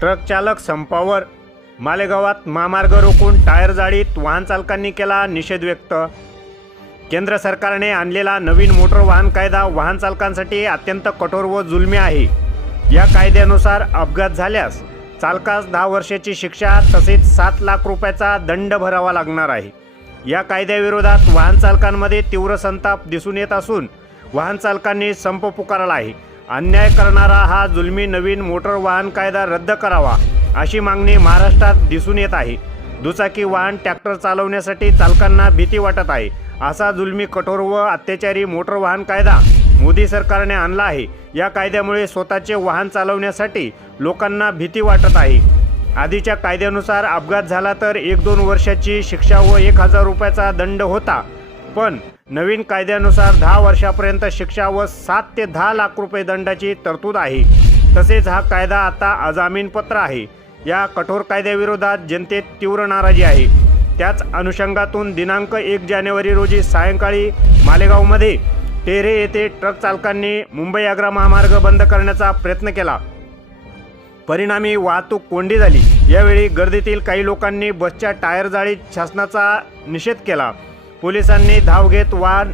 Truck चालक संपावर मालेगावात महामार्ग रोखून टायर जाळीत वाहन चालकांनी केला निषेध व्यक्त. केंद्र सरकारने आणलेला नवीन मोटर वाहन कायदा वाहन चालकांसाठी अत्यंत कठोर व जुलमी आहे. या कायद्यानुसार अपघात झाल्यास चालकास दहा वर्षाची शिक्षा तसेच सात लाख रुपयाचा दंड भरावा लागणार आहे. या कायद्याविरोधात वाहन चालकांमध्ये तीव्र संताप दिसून येत असून वाहन चालकांनी संप पुकारला आहे. अन्याय करणारा हा जुलमी नवीन मोटर वाहन कायदा रद्द करावा अशी मागणी महाराष्ट्रात दिसून येत आहे. दुचाकी वाहन ट्रॅक्टर चालवण्यासाठी चालकांना भीती वाटत आहे असा जुलमी कठोर व अत्याचारी मोटर वाहन कायदा मोदी सरकारने आणला आहे. या कायद्यामुळे स्वतःचे वाहन चालवण्यासाठी लोकांना भीती वाटत आहे. आधीच्या कायद्यानुसार अपघात झाला तर एक दोन वर्षाची शिक्षा व एक हजार रुपयाचा दंड होता. पण नवीन कायद्यानुसार दहा वर्षापर्यंत शिक्षा व सात ते दहा लाख रुपये दंडाची तरतूद आहे. तसेच हा कायदा आता अजामीनपत्र आहे. या कठोर कायद्याविरोधात जनतेत तीव्र नाराजी आहे. त्याच अनुषंगातून दिनांक एक जानेवारी रोजी सायंकाळी मालेगावमध्ये टेरे येथे ट्रक चालकांनी मुंबई आग्रा महामार्ग बंद करण्याचा प्रयत्न केला. परिणामी वाहतूक कोंडी झाली. यावेळी गर्दीतील काही लोकांनी बसच्या टायर जाळीत शासनाचा निषेध केला. पोलिसांनी धाव घेत वाहन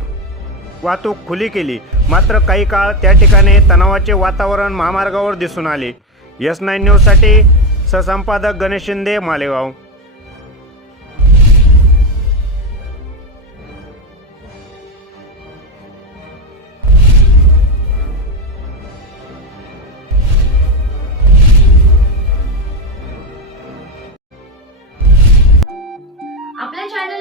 वाहतूक खुली केली. मात्र काही काळ त्या ठिकाणी तणावाचे वातावरण महामार्गावर दिसून आले. एस नाईन न्यूजसाठी सहसंपादक गणेश शिंदे मालेगाव.